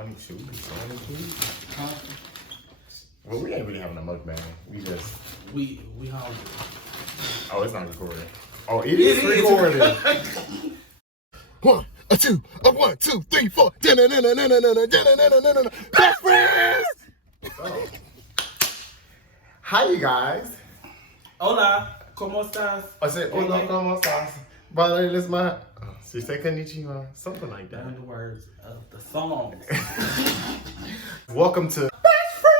brownie too. Brownie too. Well, we ain't really having a mukbang. We hungry. Oh, it's not recording. Oh, it is recording. 1, 2, 1, 2, 3, 4. Bestfrenz. Oh. Hi, you guys. Hola, ¿cómo estás? I said, hola, ¿cómo estás? Vale, let's my. She said konnichiwa, something like that. One of the words of the song. Welcome to Bestfrenz.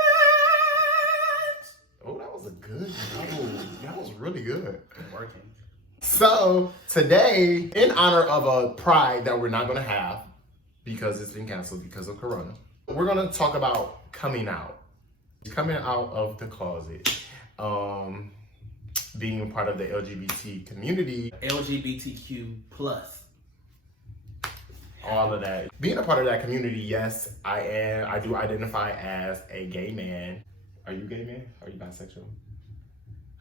Oh, that was a good one. That was really good. Working. So today, in honor of a pride that we're not gonna have because it's been canceled because of Corona, we're gonna talk about coming out of the closet, being a part of the LGBT community, LGBTQ plus. all of that. Being a part of that community, yes, I am. I do identify as a gay man. Are you gay, man? Are you bisexual?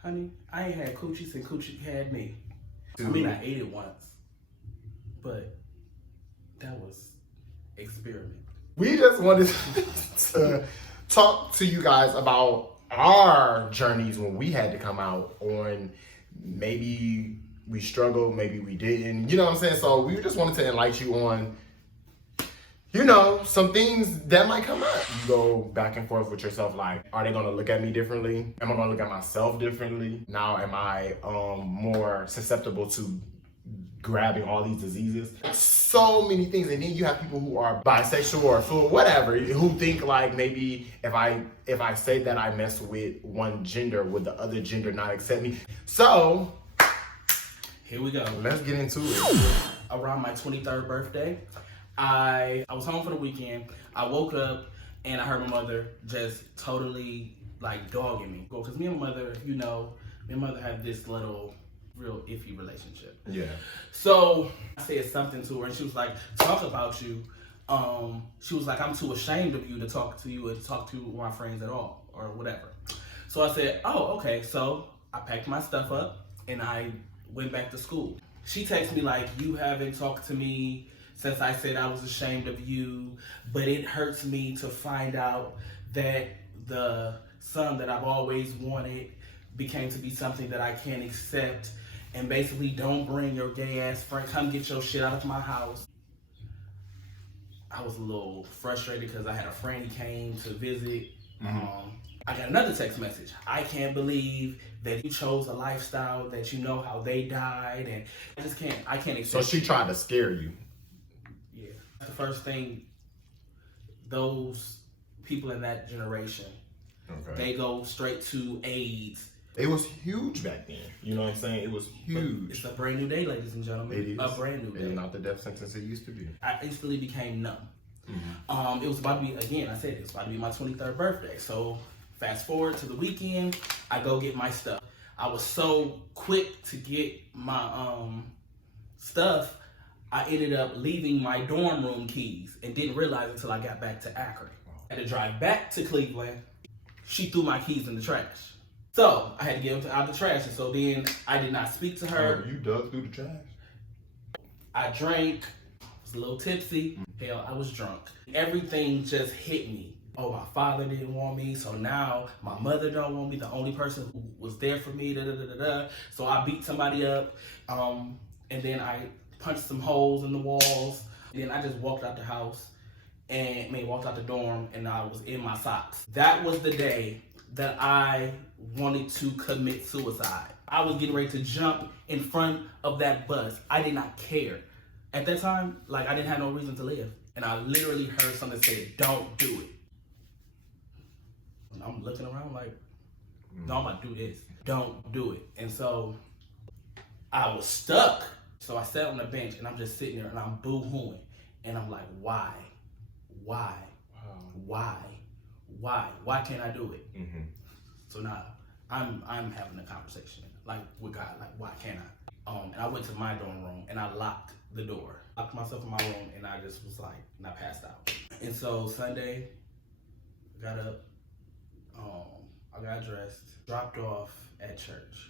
Honey, I ain't had coochie since coochie had me. I mean, I ate it once, but that was experiment. We just wanted to talk to you guys about our journeys when we had to come out, on maybe we struggled, maybe we didn't, you know what I'm saying? So we just wanted to enlighten you on, you know, some things that might come up. You go back and forth with yourself, like, are they gonna look at me differently? Am I gonna look at myself differently? Now am I more susceptible to grabbing all these diseases? So many things. And then you have people who are bisexual or fluid, whatever, who think like, maybe if I say that I mess with one gender, would the other gender not accept me? So here we go. Let's get into it. Around my 23rd birthday, I was home for the weekend. I woke up and I heard my mother just totally like dogging me. Because me and my mother, you know, me and my mother have this little real iffy relationship. Yeah. So I said something to her and she was like, talk about you. She was like, I'm too ashamed of you to talk to you or to talk to my friends at all or whatever. So I said, oh, okay. So I packed my stuff up and I went back to school. She texted me like, you haven't talked to me since I said I was ashamed of you, but it hurts me to find out that the son that I've always wanted became to be something that I can't accept. And basically, don't bring your gay ass friend, come get your shit out of my house. I was a little frustrated because I had a friend he came to visit. I got another text message. I can't believe that you chose a lifestyle that you know how they died, and I can't accept. So she tried to scare you. Yeah. The first thing, those people in that generation, they go straight to AIDS. It was huge back then. You know what I'm saying? It was huge. But it's a brand new day, ladies and gentlemen. It is. A brand new day. It is not the death sentence it used to be. I instantly became numb. It was about to be, again, I said it was about to be my 23rd birthday. So fast forward to the weekend, I go get my stuff. I was so quick to get my stuff, I ended up leaving my dorm room keys and didn't realize until I got back to Akron. I had to drive back to Cleveland. She threw my keys in the trash. So I had to get them out of the trash. And so then I did not speak to her. You dug through the trash? I drank, was a little tipsy. Hell, I was drunk. Everything just hit me. Oh, my father didn't want me, so now my mother don't want me. The only person who was there for me, So I beat somebody up, and then I punched some holes in the walls. Then I just walked out the house, walked out the dorm, and I was in my socks. That was the day that I wanted to commit suicide. I was getting ready to jump in front of that bus. I did not care. At that time, like, I didn't have no reason to live. And I literally heard something say, don't do it. And I'm looking around like, no, I'm about to do this. Don't do it. And so I was stuck. So I sat on the bench and I'm just sitting there and I'm boo-hooing. And I'm like, why? Why? Why? Why? Why can't I do it? So now I'm having a conversation like with God, like, why can't I? And I went to my dorm room and I locked the door. Locked myself in my room and I just was like, and I passed out. And so Sunday, got up, I got dressed, dropped off at church.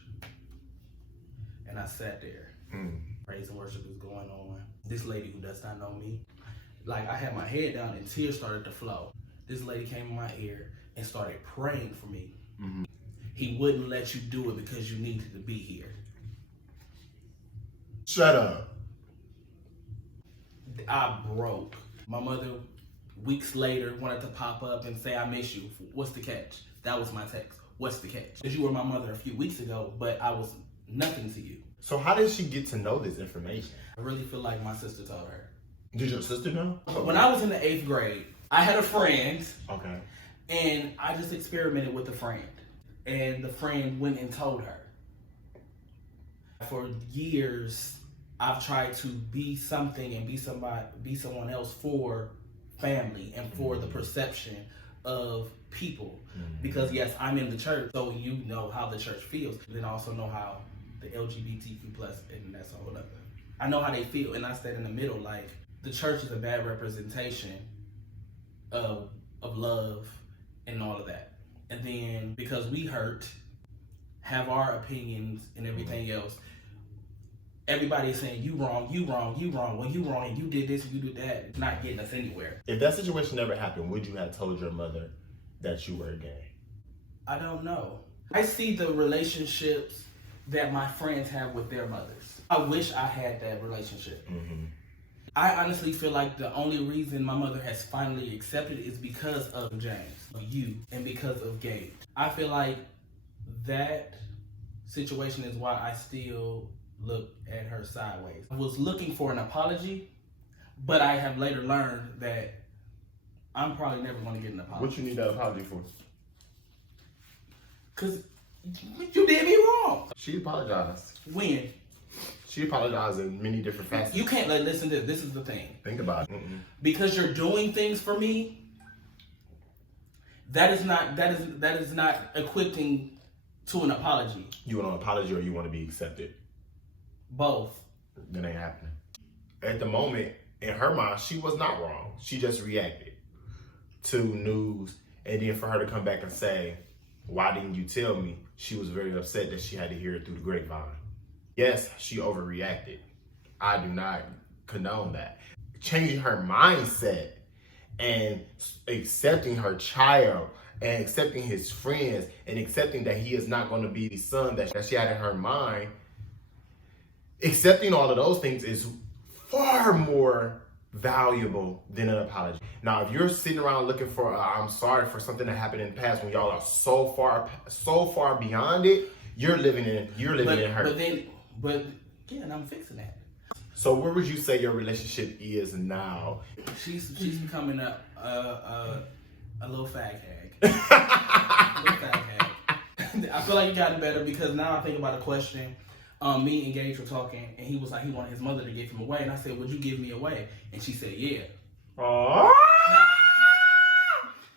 And I sat there. Praise and worship is going on. This lady who does not know me, like I had my head down and tears started to flow. This lady came in my ear and started praying for me. Mm-hmm. He wouldn't let you do it because you needed to be here. Shut up. I broke. My mother, weeks later, wanted to pop up and say, I miss you. What's the catch? That was my text. What's the catch? Because you were my mother a few weeks ago, but I was nothing to you. So how did she get to know this information? I really feel like my sister told her. Did your sister know? When I was in the 8th grade, I had a friend. Okay. And I just experimented with the friend. And the friend went and told her. For years, I've tried to be something and be someone else for family and for the perception of people. Because yes, I'm in the church, so you know how the church feels. Then I also know how the LGBTQ plus, and that's a whole other. I know how they feel, and I stand in the middle. Like, the church is a bad representation of love and all of that. And then because we hurt, have our opinions and everything else, everybody's saying you wrong, you wrong, you wrong. Well, you wrong and you did this and you did that. It's not getting us anywhere. If that situation never happened, would you have told your mother that you were gay? I don't know. I see the relationships that my friends have with their mothers. I wish I had that relationship. Mm-hmm. I honestly feel like the only reason my mother has finally accepted it is because of James, of you, and because of Gage. I feel like that situation is why I still look at her sideways. I was looking for an apology, but I have later learned that I'm probably never going to get an apology. What you need that apology for? Because you did me wrong. She apologized. When? She apologized in many different facets. You can't listen to this. This is the thing. Think about it. Mm-mm. Because you're doing things for me, that is not equipping to an apology. You want an apology or you want to be accepted? Both. That ain't happening. At the moment, in her mind, she was not wrong. She just reacted to news, and then for her to come back and say, why didn't you tell me? She was very upset that she had to hear it through the grapevine. Yes, she overreacted. I do not condone that. Changing her mindset and accepting her child and accepting his friends and accepting that he is not going to be the son that she had in her mind, accepting all of those things is far more valuable than an apology. Now, if you're sitting around looking for I'm sorry for something that happened in the past when y'all are so far beyond it, you're living in hurt. But yeah, and I'm fixing that. So where would you say your relationship is now? She's becoming a little fag hag. A little fag hag. I feel like it gotten better because now I think about a question. Me and Gage were talking, and he was like, he wanted his mother to give him away, and I said, "Would you give me away?" And she said, "Yeah." Oh,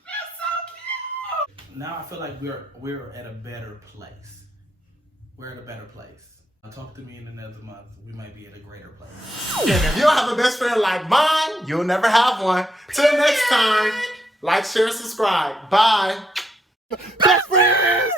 that's so cute. Now I feel like we're at a better place. We're at a better place. Talk to me in another month. We might be at a greater place. And if you don't have a best friend like mine, you'll never have one. Till next time, like, share, subscribe. Bye. Best friends!